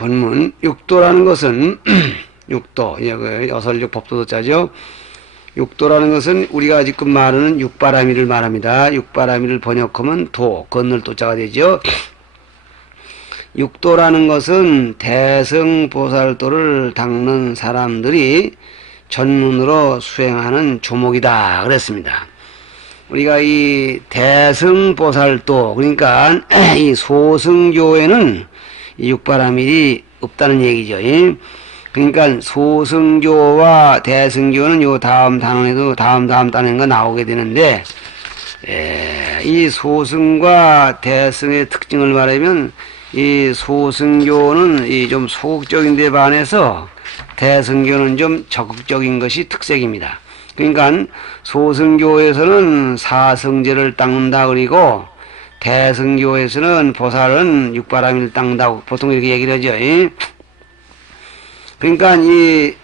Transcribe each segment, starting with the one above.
본문 육도라는 것은 육도, 여설육 법도도자죠. 육도라는 것은 우리가 지금 말하는 육바라밀을 말합니다. 육바라밀을 번역하면 도, 건널 도자가 되죠. 육도라는 것은 대승보살도를 닦는 사람들이 전문으로 수행하는 조목이다 그랬습니다. 우리가 이 대승보살도, 그러니까 이 소승교에는 이 육바라밀이 없다는 얘기죠. 그러니까 소승교와 대승교는 요 다음 단원에도 다음 단원가 나오게 되는데, 이 소승과 대승의 특징을 말하면 이 소승교는 이 좀 소극적인 데 반해서 대승교는 좀 적극적인 것이 특색입니다. 그러니까 소승교에서는 사성제를 닦는다 그리고 대승교에서는 보살은 육바라밀을 닦는다고 보통 이렇게 얘기를 하죠. 그러니까 이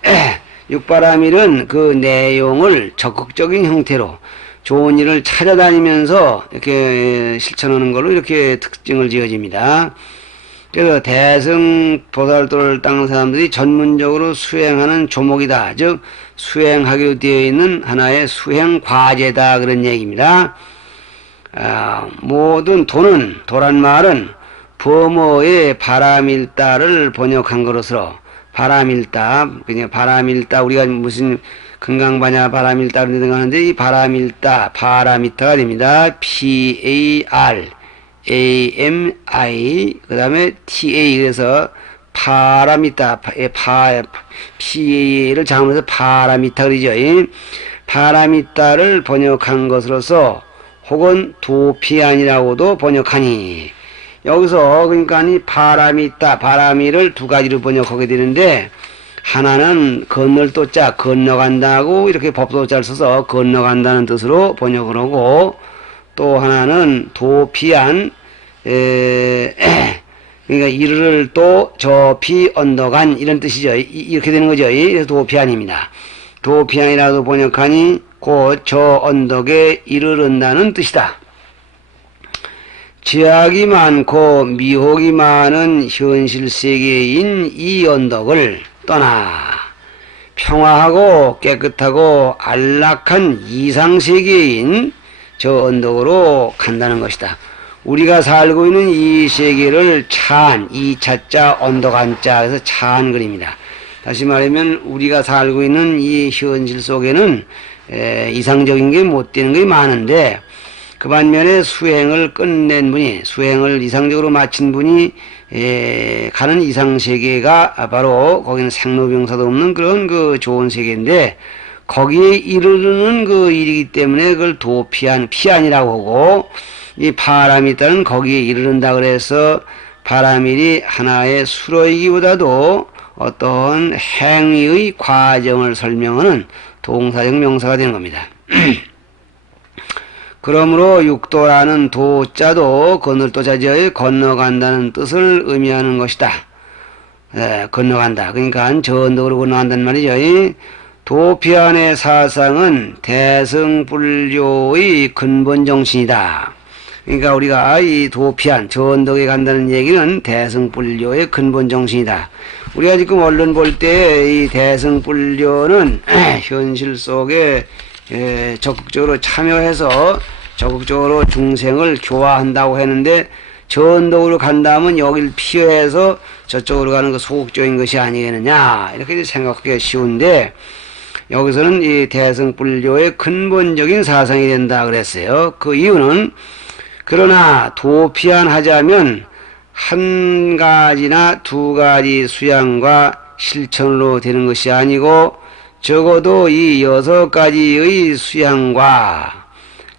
육바라밀은 그 내용을 적극적인 형태로 좋은 일을 찾아다니면서 이렇게 실천하는 걸로 이렇게 특징을 지어집니다. 그래서 대승보살도를 닦는 사람들이 전문적으로 수행하는 조목이다. 즉 수행하기로 되어 있는 하나의 수행과제다 그런 얘기입니다. 모든 도란 말은 범어의 바라밀다를 번역한 것으로 바라밀다, 그냥 바라밀다, 우리가 무슨 금강바냐 바라밀다 그런 데 가는데 이 바라밀다, 바라미타가 됩니다. PAR AMI 그 다음에 TA 그래서 파라미타 PA를 장으로서 파라미타 그러죠. 파라미타를 번역한 것으로서 혹은 도피안이라고도 번역하니 여기서 그러니까 이 파라미타 바라미를 두 가지로 번역하게 되는데 하나는 건널 도자 건너간다고 이렇게 법도자를 써서 건너간다는 뜻으로 번역을 하고 또 하나는 도피안 그러니까 이르를 또 저피 언덕안 이런 뜻이죠. 이렇게 되는 거죠. 그래서 도피안입니다. 도피안이라도 번역하니 곧 저 언덕에 이르른다는 뜻이다. 죄악이 많고 미혹이 많은 현실 세계인 이 언덕을 떠나 평화하고 깨끗하고 안락한 이상 세계인 저 언덕으로 간다는 것이다. 우리가 살고 있는 이 세계를 찬, 이 차자 언덕 한자 해서 찬 그립니다. 다시 말하면 우리가 살고 있는 이 현실 속에는 이상적인 게 못 되는 게 많은데 그 반면에 수행을 끝낸 분이 수행을 이상적으로 마친 분이 가는 이상 세계가 바로 거기는 생로병사도 없는 그런 그 좋은 세계인데 거기에 이르르는 그 일이기 때문에 그걸 피안이라고 하고 이 파라밀다는 거기에 이르른다 그래서 바라밀이 하나의 수로이기보다도 어떤 행위의 과정을 설명하는 동사적 명사가 되는 겁니다. 그러므로 육도라는 도자도 건널도자죠. 건너간다는 뜻을 의미하는 것이다. 건너간다. 그러니까 저 언덕으로 건너간다는 말이죠. 도피안의 사상은 대승불교의 근본 정신이다. 그러니까 우리가 이 도피안, 저 언덕에 간다는 얘기는 대승불교의 근본 정신이다. 우리가 지금 언론 볼 때 이 대승불교는 현실 속에 적극적으로 참여해서 적극적으로 중생을 교화한다고 했는데 저 언덕으로 간다면 여길 피해서 저쪽으로 가는 거 소극적인 것이 아니겠느냐 이렇게 생각하기가 쉬운데 여기서는 이 대승불교의 근본적인 사상이 된다 그랬어요. 그 이유는 그러나 도피안 하자면 한 가지나 두 가지 수양과 실천으로 되는 것이 아니고 적어도 이 6가지의 수양과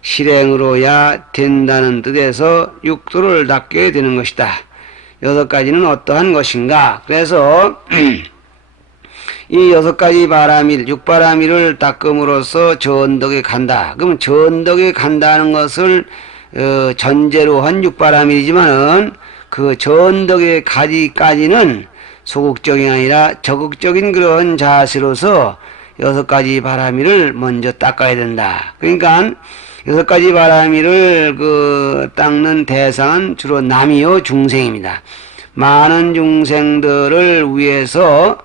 실행으로야 된다는 뜻에서 육도를 닦게 되는 것이다. 6가지는 어떠한 것인가? 그래서 이 6가지 바라밀, 육바라밀을 닦음으로써 저 언덕에 간다. 그러면 저 언덕에 간다는 것을 전제로 한 육바라밀이지만은 그 저 언덕에 가기까지는 소극적이 아니라 적극적인 그런 자세로서 6가지 바라밀을 먼저 닦아야 된다. 그러니까 6가지 바라밀을 닦는 대상은 주로 남이요 중생입니다. 많은 중생들을 위해서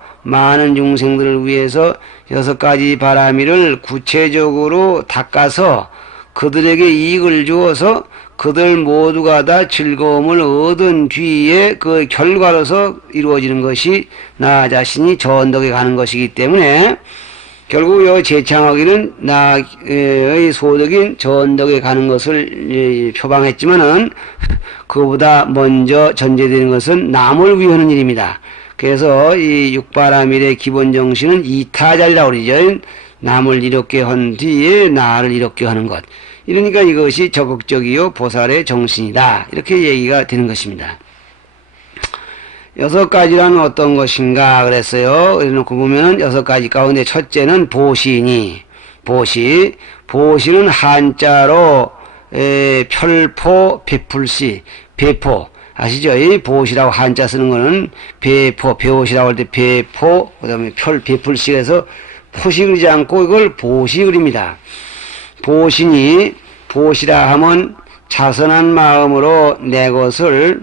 여섯 가지 바라미를 구체적으로 닦아서 그들에게 이익을 주어서 그들 모두가 다 즐거움을 얻은 뒤에 그 결과로서 이루어지는 것이 나 자신이 저 언덕에 가는 것이기 때문에 결국 요 재창하기는 나의 소득인 저 언덕에 가는 것을 표방했지만은 그보다 먼저 전제되는 것은 남을 위하는 일입니다. 그래서 이 육바라밀의 기본 정신은 이타자리라고 그러죠. 남을 이롭게 한 뒤에 나를 이롭게 하는 것. 이러니까 이것이 적극적이요 보살의 정신이다. 이렇게 얘기가 되는 것입니다. 여섯 가지란 어떤 것인가 그랬어요. 그래놓고 보면은 여섯 가지 가운데 첫째는 보시니, 보시는 한자로 별포 베풀시, 배포 아시죠? 이 보시라고 한자 쓰는 거는 배포, 배옷이라고 할 때 배포, 그 다음에 베풀시 해서 포시 그리지 않고 이걸 보시 그립니다. 보시니, 보시라 하면 자선한 마음으로 내 것을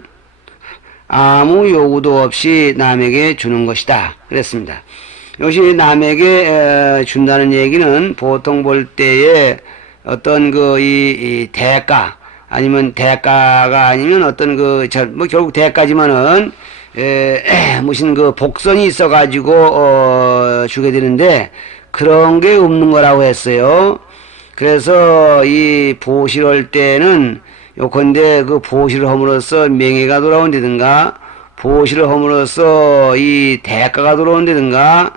아무 요구도 없이 남에게 주는 것이다. 그랬습니다. 이것이 남에게 준다는 얘기는 보통 볼 때에 어떤 이 대가, 아니면 대가가 아니면 어떤 뭐 결국 대가지만은, 무슨 복선이 있어가지고, 주게 되는데, 그런 게 없는 거라고 했어요. 그래서 이 보시를 할 때는 요컨대 그 보시를 함으로써 명예가 돌아온다든가, 보시를 함으로써 이 대가가 돌아온다든가,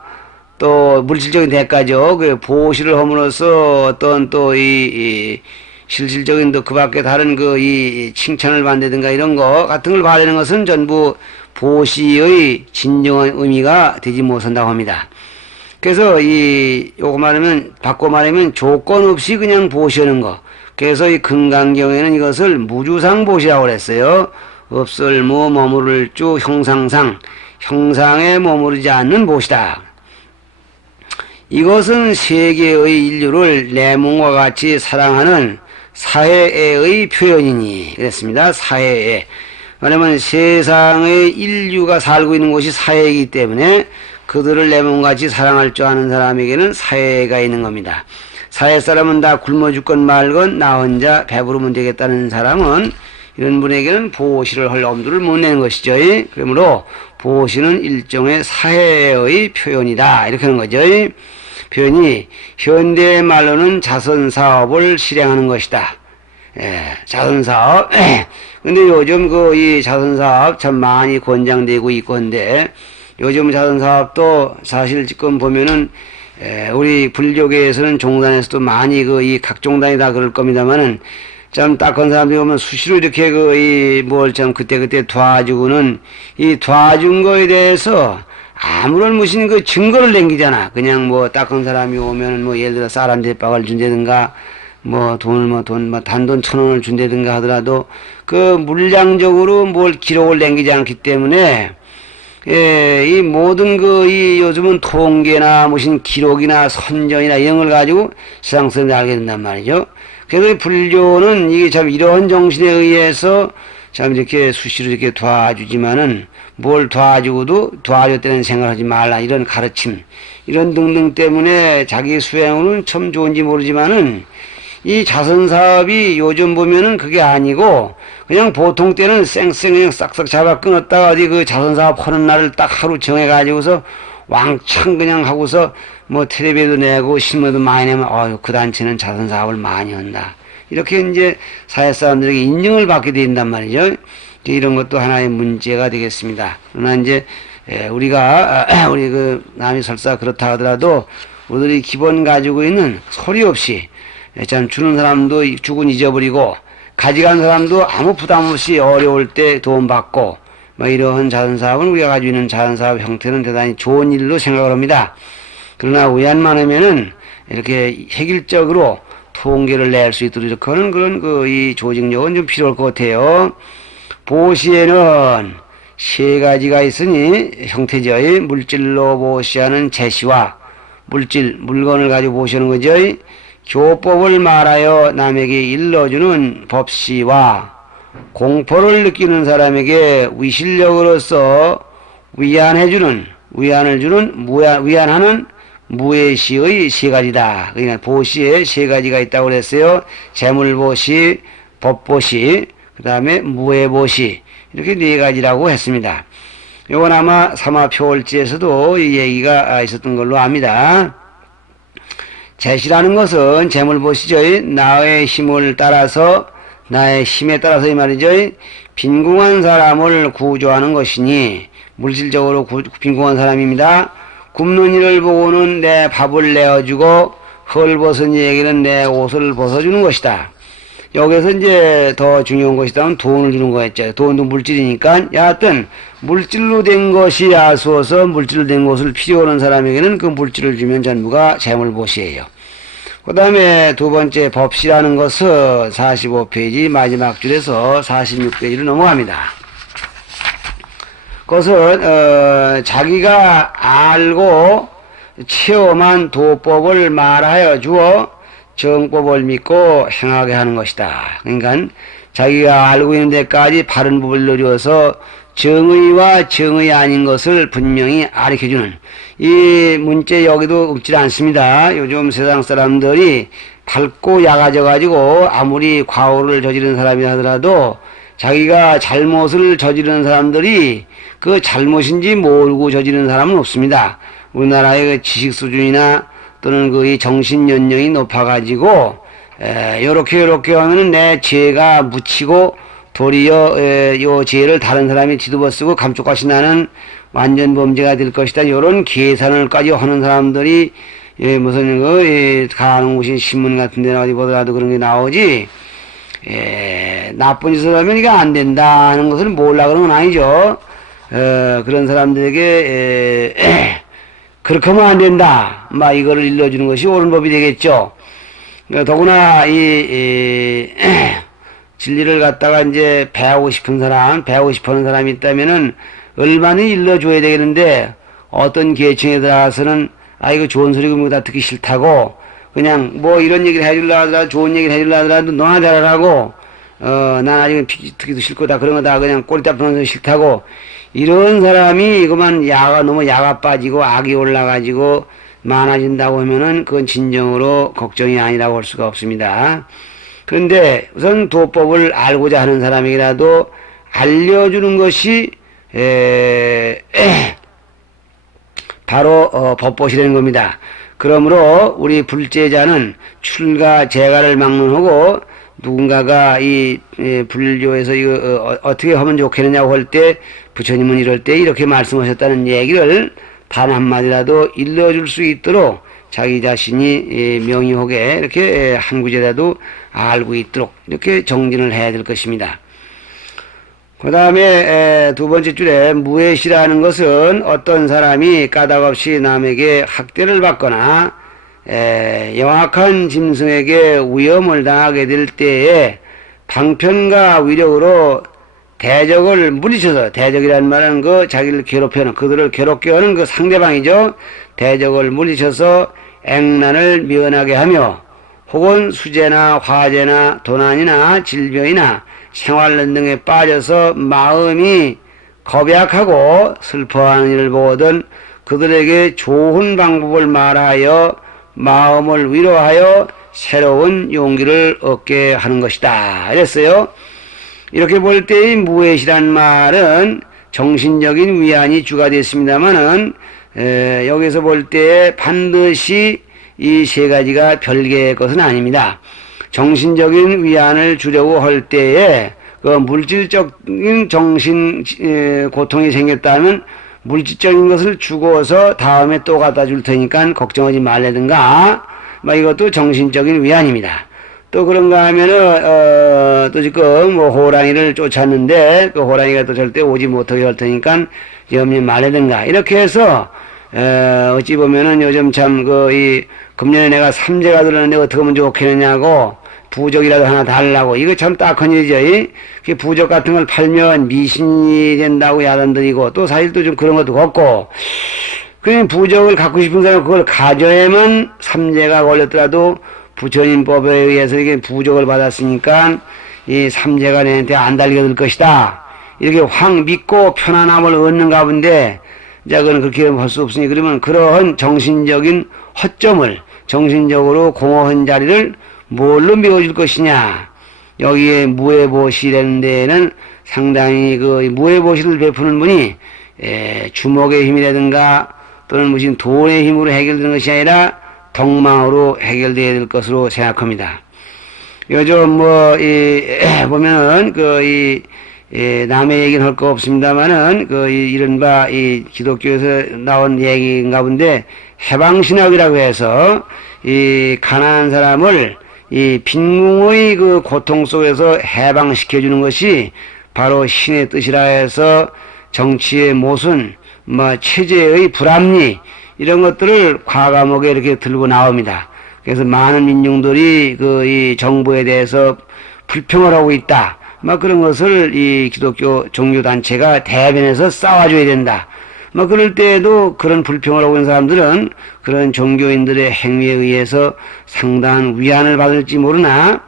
또 물질적인 대가죠. 그 보시를 함으로써 어떤 또 이 실질적인 또 그 밖에 다른 이 칭찬을 받는다든가 이런 거 같은 걸 바라는 것은 전부 보시의 진정한 의미가 되지 못한다고 합니다. 그래서 요거 바꿔 말하면 조건 없이 그냥 보시하는 거. 그래서 이 금강경에는 이것을 무주상 보시라고 그랬어요. 없을무 머무를 주 형상상, 형상에 머무르지 않는 보시다. 이것은 세계의 인류를 내 몸과 같이 사랑하는 사회의 표현이니 그랬습니다. 사회에. 왜냐면 세상의 인류가 살고 있는 곳이 사회이기 때문에 그들을 내 몸같이 사랑할 줄 아는 사람에게는 사회가 있는 겁니다. 사회 사람은 다 굶어 죽건 말건 나 혼자 배부르면 되겠다는 사람은 이런 분에게는 보시를 할 엄두를 못 내는 것이죠. 그러므로 보시는 일종의 사회의 표현이다. 이렇게 하는 거죠. 표현이 현대의 말로는 자선사업을 실행하는 것이다. 자선사업. 근데 요즘 이 자선사업 참 많이 권장되고 있고 한데 요즘 자선사업도 사실 지금 보면은 우리 불교계에서는 종단에서도 많이 이 각종단이 다 그럴 겁니다만은 참 딱한 사람들이 오면 수시로 이렇게 뭘 참 그때 도와주고는 이 도와준 거에 대해서 아무런 무슨 증거를 남기잖아. 그냥 딱한 사람이 오면은 예를 들어 쌀 한 대박을 준다든가 단돈 1,000원을 준다든가 하더라도 물량적으로 뭘 기록을 남기지 않기 때문에 이 모든 요즘은 통계나 무슨 기록이나 선전이나 이런 걸 가지고 세상 사람들이 알게 된단 말이죠. 그래서 불교는 이게 참 이러한 정신에 의해서 참 이렇게 수시로 이렇게 도와주지만은 뭘 도와주고도 도와줬다는 생각을 하지 말라 이런 가르침 이런 등등 때문에 자기 수행으로는 참 좋은지 모르지만은 이 자선사업이 요즘 보면은 그게 아니고 그냥 보통 때는 쌩쌩 그냥 싹싹 잡아 끊었다가 어디 자선사업 하는 날을 딱 하루 정해가지고서 왕창 그냥 하고서 텔레비에도 내고 신문도 많이 내면 그 단체는 자선사업을 많이 한다. 이렇게 이제 사회 사람들에게 인정을 받게 된단 말이죠. 이런 것도 하나의 문제가 되겠습니다. 그러나 이제 우리가 우리 남이 설사 그렇다 하더라도 우리들이 기본 가지고 있는 소리 없이 참 주는 사람도 주군 잊어버리고 가져간 사람도 아무 부담 없이 어려울 때 도움받고 이러한 자선사업은 우리가 가지고 있는 자선사업 형태는 대단히 좋은 일로 생각을 합니다. 그러나 의안만 하면은 이렇게 획일적으로 통계를 낼 수 있도록 이렇게 하는 그런 이 조직력은 좀 필요할 것 같아요. 보시에는 세 가지가 있으니 형태죠. 물질로 보시하는 제시와 물건을 가지고 보시는 거죠. 교법을 말하여 남에게 일러주는 법시와 공포를 느끼는 사람에게 위실력으로서 위안을 주는 위안하는 무해시의 세 가지다. 그러니까 보시에 세 가지가 있다고 그랬어요. 재물보시, 법보시, 그 다음에 무해보시, 이렇게 네 가지라고 했습니다. 이건 아마 사마표월지에서도 이 얘기가 있었던 걸로 압니다. 재시라는 것은 재물보시죠. 나의 힘을 따라서, 나의 힘에 따라서 이 말이죠. 빈궁한 사람을 구조하는 것이니, 물질적으로 빈궁한 사람입니다. 굶는 이를 보고는 내 밥을 내어주고, 헐벗은 이에게는 내 옷을 벗어주는 것이다. 여기서 이제 더 중요한 것이다면 돈을 주는 거였죠. 돈도 물질이니까, 여하튼, 물질로 된 것이 아수어서 물질로 된 것을 필요 없는 사람에게는 그 물질을 주면 전부가 재물보시예요. 그 다음에 두 번째 법시라는 것은 45페이지 마지막 줄에서 46페이지로 넘어갑니다. 그것은 자기가 알고 체험한 도법을 말하여 주어 정법을 믿고 행하게 하는 것이다. 그러니까 자기가 알고 있는 데까지 바른 법을 넣어서 정의와 정의 아닌 것을 분명히 가르쳐주는, 이 문제 여기도 없지 않습니다. 요즘 세상 사람들이 밝고 야가져 가지고 아무리 과오를 저지른 사람이 하더라도 자기가 잘못을 저지른 사람들이 그 잘못인지 모르고 저지른 사람은 없습니다. 우리나라의 그 지식 수준이나 또는 그 정신 연령이 높아가지고 요렇게 하면은 내 죄가 묻히고 도리어 요 죄를 다른 사람이 뒤집어 쓰고 감쪽같이 나는 완전 범죄가 될 것이다. 요런 계산을까지 하는 사람들이 무슨 가능무신 신문 같은 데나 어디 보더라도 그런 게 나오지. 나쁜 짓을 하면 이게 안 된다는 것을 몰라 그런 건 아니죠. 그런 사람들에게 그렇게 하면 안 된다. 막 이거를 일러주는 것이 옳은 법이 되겠죠. 더구나 진리를 갖다가 이제 배우고 싶은 사람이 있다면은 얼마나 일러줘야 되겠는데, 어떤 계층에 들어가서는 이거 좋은 소리고 다 듣기 싫다고 그냥 뭐 이런 얘기를 해주려 하더라도, 좋은 얘기를 해주려 하더라도 너나 잘하라고, 난 아직은 듣기도 싫고 다 그런 거 다 그냥 꼬리딱 부는 소리 싫다고, 이런 사람이 이거만 너무 야가 빠지고 악이 올라가지고 많아진다고 하면은 그건 진정으로 걱정이 아니라고 할 수가 없습니다. 그런데 우선 도법을 알고자 하는 사람에게라도 알려주는 것이 바로 법보시라는 겁니다. 그러므로 우리 불제자는 출가 재가를 막론하고, 누군가가 이 불교에서 이거 어떻게 하면 좋겠느냐고 할 때 부처님은 이럴 때 이렇게 말씀하셨다는 얘기를 단 한마디라도 일러줄 수 있도록 자기 자신이 명의하게 이렇게 한 구절이라도 알고 있도록 이렇게 정진을 해야 될 것입니다. 그 다음에 두 번째 줄에 무해시라는 것은 어떤 사람이 까닭없이 남에게 학대를 받거나 영악한 짐승에게 위험을 당하게 될 때에 방편과 위력으로 대적을 물리쳐서, 대적이라는 말은 자기를 괴롭혀하는, 그들을 괴롭게 하는 그 상대방이죠. 대적을 물리쳐서 액난을 면하게 하며, 혹은 수재나 화재나 도난이나 질병이나 생활난 등에 빠져서 마음이 겁약하고 슬퍼하는 일을 보거든 그들에게 좋은 방법을 말하여 마음을 위로하여 새로운 용기를 얻게 하는 것이다. 이랬어요. 이렇게 볼 때 이 무해시란 말은 정신적인 위안이 주가 됐습니다만은 여기서 볼 때 반드시 이 세 가지가 별개의 것은 아닙니다. 정신적인 위안을 주려고 할 때에 그 물질적인 정신 고통이 생겼다면 물질적인 것을 주고서 다음에 또 갖다 줄 테니까 걱정하지 말라든가, 이것도 정신적인 위안입니다. 또 그런가 하면은 또 지금 뭐 호랑이를 쫓았는데 그 호랑이가 또 절대 오지 못하게 할 테니까 염려 말라든가, 이렇게 해서 어찌 보면은 요즘 참 이 금년에 내가 삼재가 들었는데 어떻게 하면 좋겠느냐고 부적이라도 하나 달라고, 이거 참 딱한 일이죠. 그 부적 같은 걸 팔면 미신이 된다고 야단들이고, 또 사실 또 좀 그런 것도 없고, 그냥 부적을 갖고 싶은 사람은 그걸 가져야만 삼재가 걸렸더라도 부처님 법에 의해서 이게 부적을 받았으니까 이 삼재가 내한테 안 달리게 될 것이다. 이렇게 확 믿고 편안함을 얻는 가운데, 이제 그건 그렇게 할 수 없으니, 그러면 그러한 정신적인 허점을, 정신적으로 공허한 자리를 뭘로 메워줄 것이냐. 여기에 무해보시라는 데에는 상당히 그 무해보시를 베푸는 분이 주먹의 힘이라든가 또는 무슨 돈의 힘으로 해결되는 것이 아니라 덕망으로 해결되어야 될 것으로 생각합니다. 요즘 보면은 남의 얘기는 할 거 없습니다만은 이른바 이 기독교에서 나온 얘기인가 본데, 해방신학이라고 해서 이 가난한 사람을 이 빈궁의 그 고통 속에서 해방시켜 주는 것이 바로 신의 뜻이라 해서 정치의 모순, 체제의 불합리, 이런 것들을 과감하게 이렇게 들고 나옵니다. 그래서 많은 민중들이 이 정부에 대해서 불평을 하고 있다. 그런 것을 이 기독교 종교단체가 대변해서 싸워줘야 된다. 그럴 때에도 그런 불평을 하고 있는 사람들은 그런 종교인들의 행위에 의해서 상당한 위안을 받을지 모르나,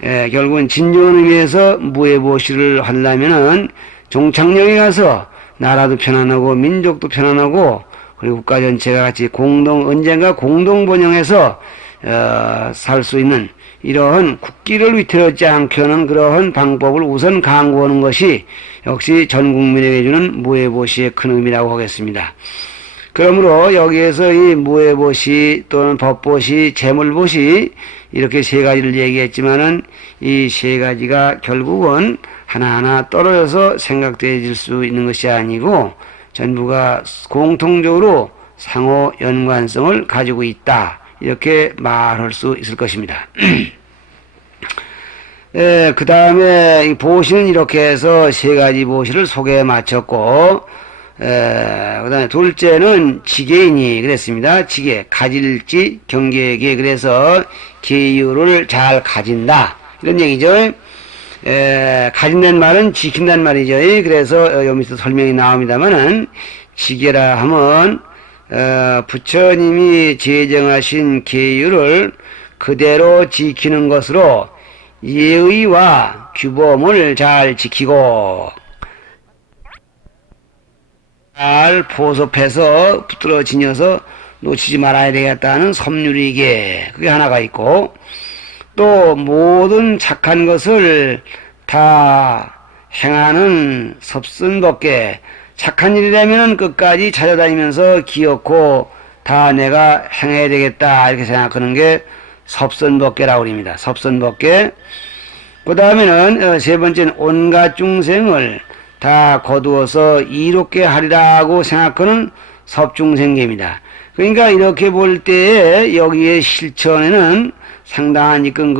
결국은 진정을 위해서 무해보시를 하려면은 종착역에 가서 나라도 편안하고 민족도 편안하고 그리고 국가 전체가 같이 언젠가 공동 번영해서 살 수 있는 이러한 국기를 위태롭지 않게 하는 그러한 방법을 우선 강구하는 것이 역시 전 국민에게 주는 무해보시의 큰 의미라고 하겠습니다. 그러므로 여기에서 이 무해보시 또는 법보시, 재물보시 이렇게 세 가지를 얘기했지만은 이 세 가지가 결국은 하나하나 떨어져서 생각되어질 수 있는 것이 아니고 전부가 공통적으로 상호 연관성을 가지고 있다. 이렇게 말할 수 있을 것입니다. 그 다음에 보시는 이렇게 해서 세 가지 보시를 소개해 마쳤고, 그 다음에 둘째는 지계인이 그랬습니다. 지계, 가질지 경계계, 그래서 계율을 잘 가진다. 이런 얘기죠. 가진다는 말은 지킨다는 말이죠. 그래서 여기 밑에 설명이 나옵니다만은, 지계라 하면 부처님이 제정하신 계율을 그대로 지키는 것으로 예의와 규범을 잘 지키고 잘 보섭해서 붙들어 지녀서 놓치지 말아야 되겠다는 법률이게, 그게 하나가 있고, 또 모든 착한 것을 다 행하는 섭선법계, 착한 일이라면 끝까지 찾아다니면서 기억고 다 내가 행해야 되겠다 이렇게 생각하는 게 섭선법계라고 합니다. 섭선법계. 그 다음에는 세 번째는 온갖 중생을 다 거두어서 이롭게 하리라고 생각하는 섭중생계입니다. 그러니까 이렇게 볼 때에 여기에 실천에는 상당한 이건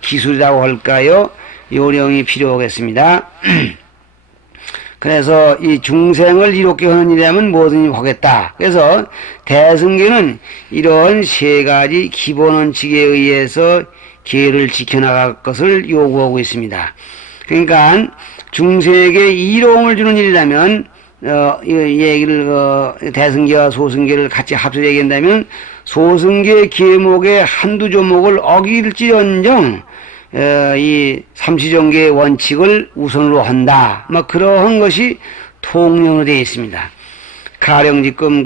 기술이라고 할까요? 요령이 필요하겠습니다. 그래서 이 중생을 이롭게 하는 일이라면 뭐든지 하겠다. 그래서 대승계는 이런 세 가지 기본 원칙에 의해서 계를 지켜나갈 것을 요구하고 있습니다. 그러니까 중생에게 이로움을 주는 일이라면 이 얘기를 대승계와 소승계를 같이 합쳐 얘기한다면 소승계 계목의 한두 조목을 어길지언정 이 삼시정계의 원칙을 우선으로 한다. 그러한 것이 통령으로 되어 있습니다. 가령 지금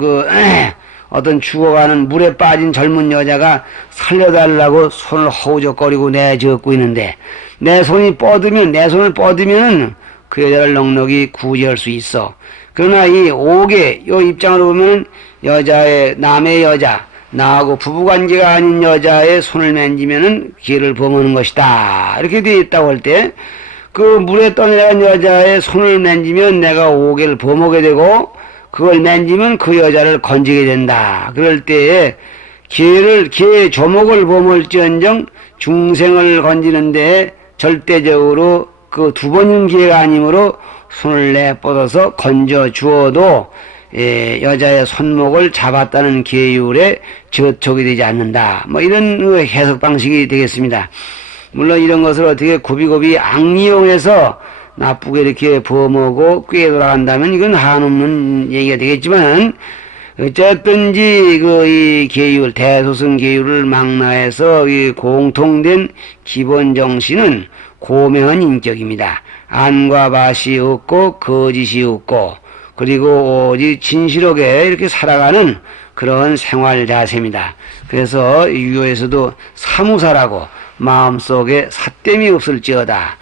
어떤 죽어가는 물에 빠진 젊은 여자가 살려달라고 손을 허우적거리고 내젓고 있는데 내 손을 뻗으면 그 여자를 넉넉히 구제할 수 있어. 그러나 이 옥의 요 입장으로 보면 남의 여자, 나하고 부부관계가 아닌 여자의 손을 만지면은 기회를 범하는 것이다. 이렇게 되어 있다고 할 때, 그 물에 떠내려간 여자의 손을 만지면 내가 오개를 범하게 되고, 그걸 만지면 그 여자를 건지게 된다. 그럴 때에 기회의 조목을 범할지언정 중생을 건지는데 절대적으로 그 두 번인 기회가 아니므로 손을 내뻗어서 건져 주어도 여자의 손목을 잡았다는 계율에 저촉이 되지 않는다. 이런 해석 방식이 되겠습니다. 물론 이런 것을 어떻게 굽이굽이 악이용해서 나쁘게 이렇게 범하고 꽤 돌아간다면 이건 한없는 얘기가 되겠지만, 어쨌든지 이 계율, 대소승 계율을 망라해서 이 공통된 기본 정신은 고명한 인격입니다. 안과 밭이 없고 거짓이 없고 그리고 오직 진실하게 이렇게 살아가는 그런 생활 자세입니다. 그래서 유교에서도 사무사라고 마음속에 삿됨이 없을지어다.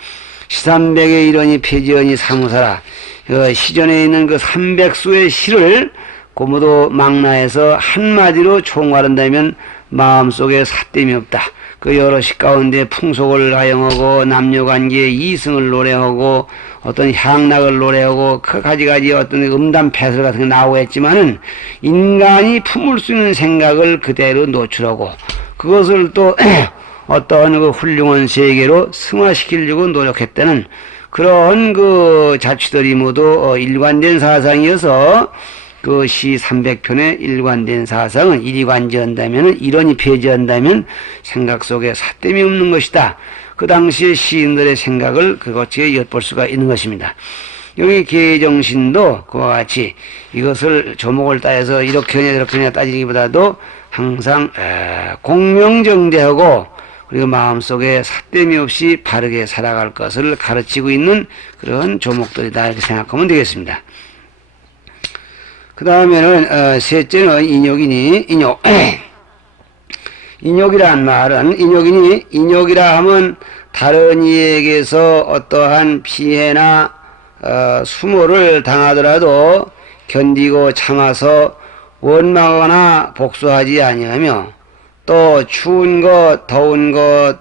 시삼백의 일원이 폐지언이 사무사라. 그 시전에 있는 그 300수의 시를 고모도 망라해서 한마디로 총괄한다면 마음속에 삿됨이 없다. 그 여러 시 가운데 풍속을 가영하고 남녀관계의 이승을 노래하고 어떤 향락을 노래하고 그 가지가지 어떤 음담 패설 같은 게 나오고 했지만은 인간이 품을 수 있는 생각을 그대로 노출하고 그것을 또 어떤 그 훌륭한 세계로 승화시키려고 노력했다는 그런 그 자취들이 모두 일관된 사상이어서 그 시 300편의 일관된 사상은 일이관지한다면 일원이 폐지한다면 생각 속에 삿됨이 없는 것이다. 그 당시의 시인들의 생각을 그것에 엿볼 수가 있는 것입니다. 여기 계정신도 그와 같이 이것을 조목을 따서 이렇게 하냐 저렇게 하냐 따지기보다도 항상 공명정대하고 그리고 마음속에 삿됨이 없이 바르게 살아갈 것을 가르치고 있는 그런 조목들이다 이렇게 생각하면 되겠습니다. 그 다음에는 셋째는 인욕이니 인욕 인욕이란 말은 인욕이라 하면 다른 이에게서 어떠한 피해나 수모를 당하더라도 견디고 참아서 원망하거나 복수하지 아니하며 또 추운 것, 더운 것,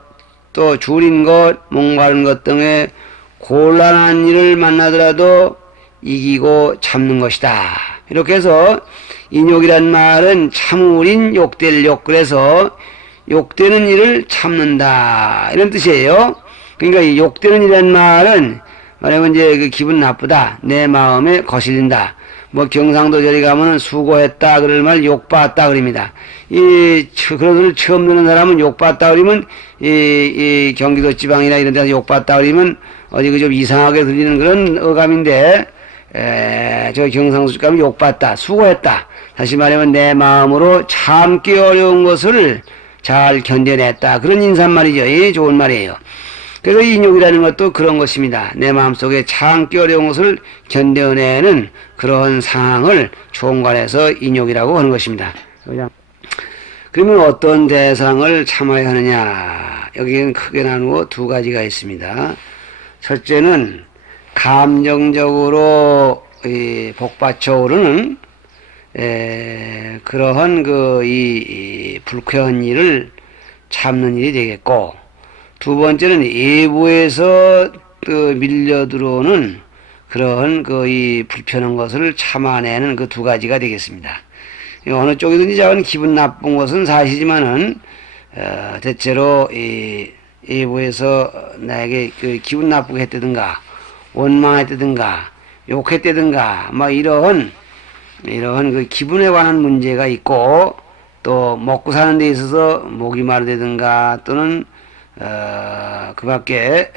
또 줄인 것, 목마른 것 등의 곤란한 일을 만나더라도 이기고 참는 것이다. 이렇게 해서 인욕이란 말은 참으린 욕될 욕, 그래서 욕되는 일을 참는다 이런 뜻이에요. 그러니까 이 욕되는 일이란 말은 말하면 이제 그 기분 나쁘다, 내 마음에 거슬린다. 뭐 경상도 저리 가면은 수고했다 그럴 말 욕봤다 그럽니다. 그런 소리를 처음 듣는 사람은 욕봤다 그러면 이 경기도 지방이나 이런 데서 욕봤다 그러면 어디 그 좀 이상하게 들리는 그런 어감인데 저 경상도 쪽 가면 욕봤다, 수고했다. 다시 말하면 내 마음으로 참기 어려운 것을 잘 견뎌냈다. 그런 인사말이죠. 좋은 말이에요. 그래서 인욕이라는 것도 그런 것입니다. 내 마음속에 참기 어려운 것을 견뎌내는 그런 상황을 총괄해서 인욕이라고 하는 것입니다. 그러면 어떤 대상을 참아야 하느냐? 여기는 크게 나누어 두 가지가 있습니다. 첫째는 감정적으로 복받쳐 오르는 그러한 이 불쾌한 일을 참는 일이 되겠고, 두 번째는 외부에서 밀려 들어오는 그런 이 불편한 것을 참아내는 그 두 가지가 되겠습니다. 어느 쪽이든지 작은 기분 나쁜 것은 사실이지만은 대체로 이 외부에서 나에게 그 기분 나쁘게 했다든가 원망했다든가 욕했다든가 뭐 이런 그 기분에 관한 문제가 있고, 또 먹고 사는 데 있어서 목이 마르다든가 또는 그 밖에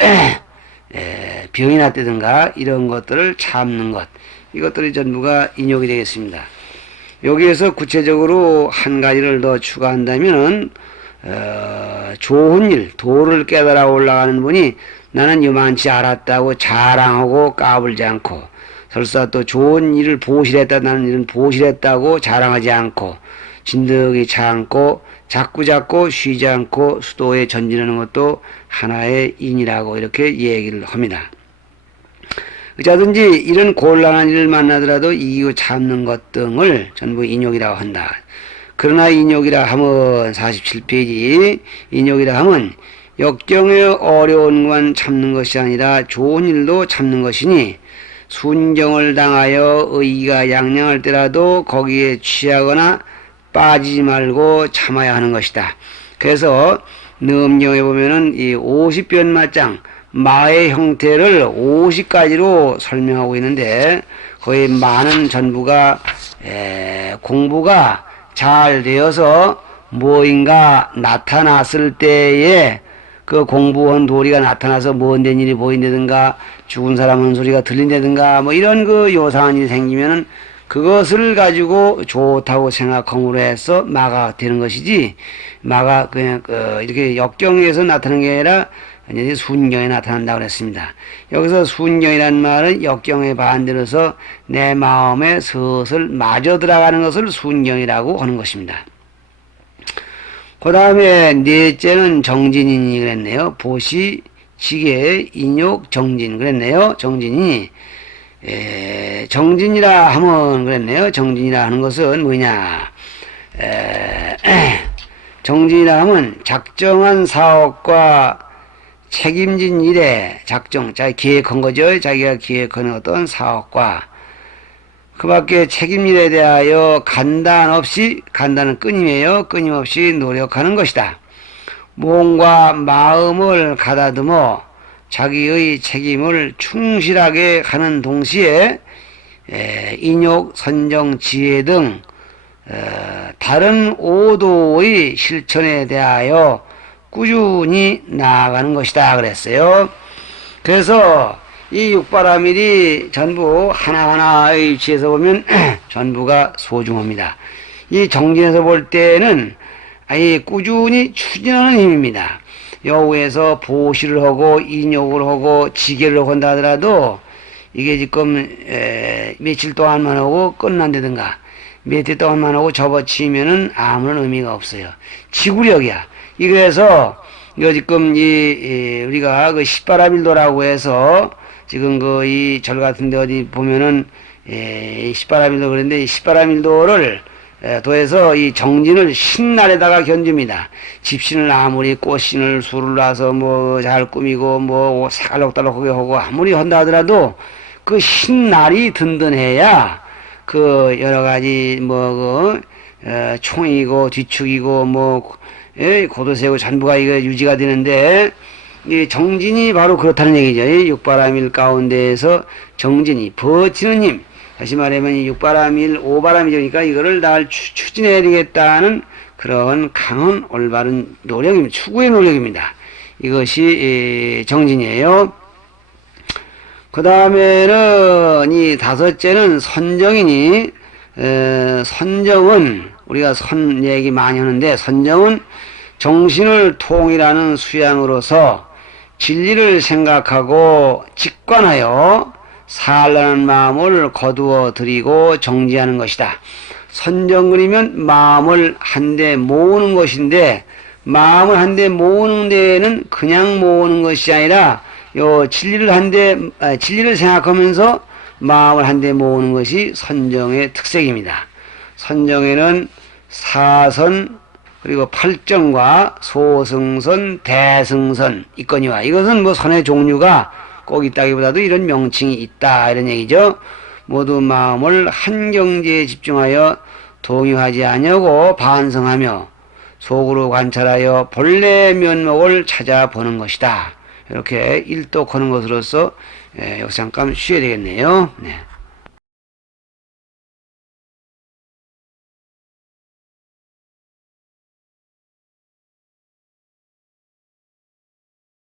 병이 났다든가 이런 것들을 참는 것, 이것들이 전부가 인욕이 되겠습니다. 여기에서 구체적으로 한 가지를 더 추가한다면 좋은 일, 도를 깨달아 올라가는 분이 나는 요만치 알았다고 자랑하고 까불지 않고, 설사 또 좋은 일을 보실했다, 나는 이런 보실했다고 자랑하지 않고, 진득이 참고 자꾸자꾸 쉬지 않고 수도에 전진하는 것도 하나의 인이라고 이렇게 얘기를 합니다. 어쩌든지 이런 곤란한 일을 만나더라도 이기고 참는 것 등을 전부 인욕이라고 한다. 그러나 인욕이라 하면 47페이지 인욕이라 하면 역경의 어려운 건 참는 것이 아니라 좋은 일도 참는 것이니, 순경을 당하여 의기가 양양할 때라도 거기에 취하거나 빠지지 말고 참아야 하는 것이다. 그래서 능엄경에 보면은 이 50변마장 마의 형태를 50가지로 설명하고 있는데, 거의 많은 전부가 공부가 잘 되어서 뭐인가 나타났을 때에 그 공부한 도리가 나타나서 뭔된 일이 보인다든가 죽은 사람 한 소리가 들린다든가 뭐 이런 그 요상한 일이 생기면은 그것을 가지고 좋다고 생각함으로 해서 마가 되는 것이지, 마가 그냥 이렇게 역경에서 나타나는 게 아니라 완전히 순경에 나타난다고 그랬습니다. 여기서 순경이라는 말은 역경에 반대로서 내 마음에 슬슬 마저 들어가는 것을 순경이라고 하는 것입니다. 그 다음에 넷째는 정진인이 그랬네요. 보시, 지계, 인욕, 정진 그랬네요. 정진이 정진이라 하면 그랬네요. 정진이라 하는 것은 뭐냐? 정진이라 하면 작정한 사업과 책임진 일에 자기 기획한 거죠. 자기가 기획한 어떤 사업과 그 밖에 책임일에 대하여 간단은 끊임없이 노력하는 것이다. 몸과 마음을 가다듬어 자기의 책임을 충실하게 하는 동시에 인욕, 선정, 지혜 등 다른 오도의 실천에 대하여 꾸준히 나아가는 것이다 그랬어요. 그래서 이 육바라밀이 전부 하나하나의 위치에서 보면 전부가 소중합니다. 이 정진에서 볼 때는 꾸준히 추진하는 힘입니다. 여우에서 보시를 하고 인욕을 하고 지계를 한다 하더라도 이게 지금 며칠 동안만 하고 끝난다든가 몇 해 동안만 하고 접어치면은 아무런 의미가 없어요. 지구력이야. 그래서 이거 지금 우리가 그 십바라밀도라고 해서 지금 이 절 같은데 어디 보면은 십바라밀도 그런데 십바라밀도를 도해서 이 정진을 신날에다가 견줍니다. 집신을 아무리 꽃신을 술을 놔서 뭐 잘 꾸미고 뭐 색알록달록하게 하고 아무리 한다 하더라도 그 신날이 든든해야 그 여러 가지 총이고 뒤축이고 고도세고 전부가 이거 유지가 되는데 이 정진이 바로 그렇다는 얘기죠. 이 육바라밀 가운데에서 정진이 버티는 힘. 다시 말하면 이 육바라밀, 오바라밀이니까 이거를 날 추진해야 되겠다는 그런 강한 올바른 노력입니다. 추구의 노력입니다. 이것이 정진이에요. 그 다음에는 이 다섯째는 선정이니 선정은 우리가 선 얘기 많이 하는데 선정은 정신을 통일하는 수양으로서 진리를 생각하고 직관하여 살라는 마음을 거두어 들이고 정지하는 것이다. 선정근이면 마음을 한데 모으는 것인데 마음을 한데 모으는 데는 그냥 모으는 것이 아니라 진리를 생각하면서 마음을 한데 모으는 것이 선정의 특색입니다. 선정에는 사선 그리고 팔정과 소승선, 대승선 있거니와 이것은 선의 종류가 꼭 있다기보다도 이런 명칭이 있다 이런 얘기죠. 모두 마음을 한 경지에 집중하여 동요하지 아니하고 반성하며 속으로 관찰하여 본래 면목을 찾아보는 것이다. 이렇게 일독하는 것으로서 여기서 잠깐 쉬어야 되겠네요. 네.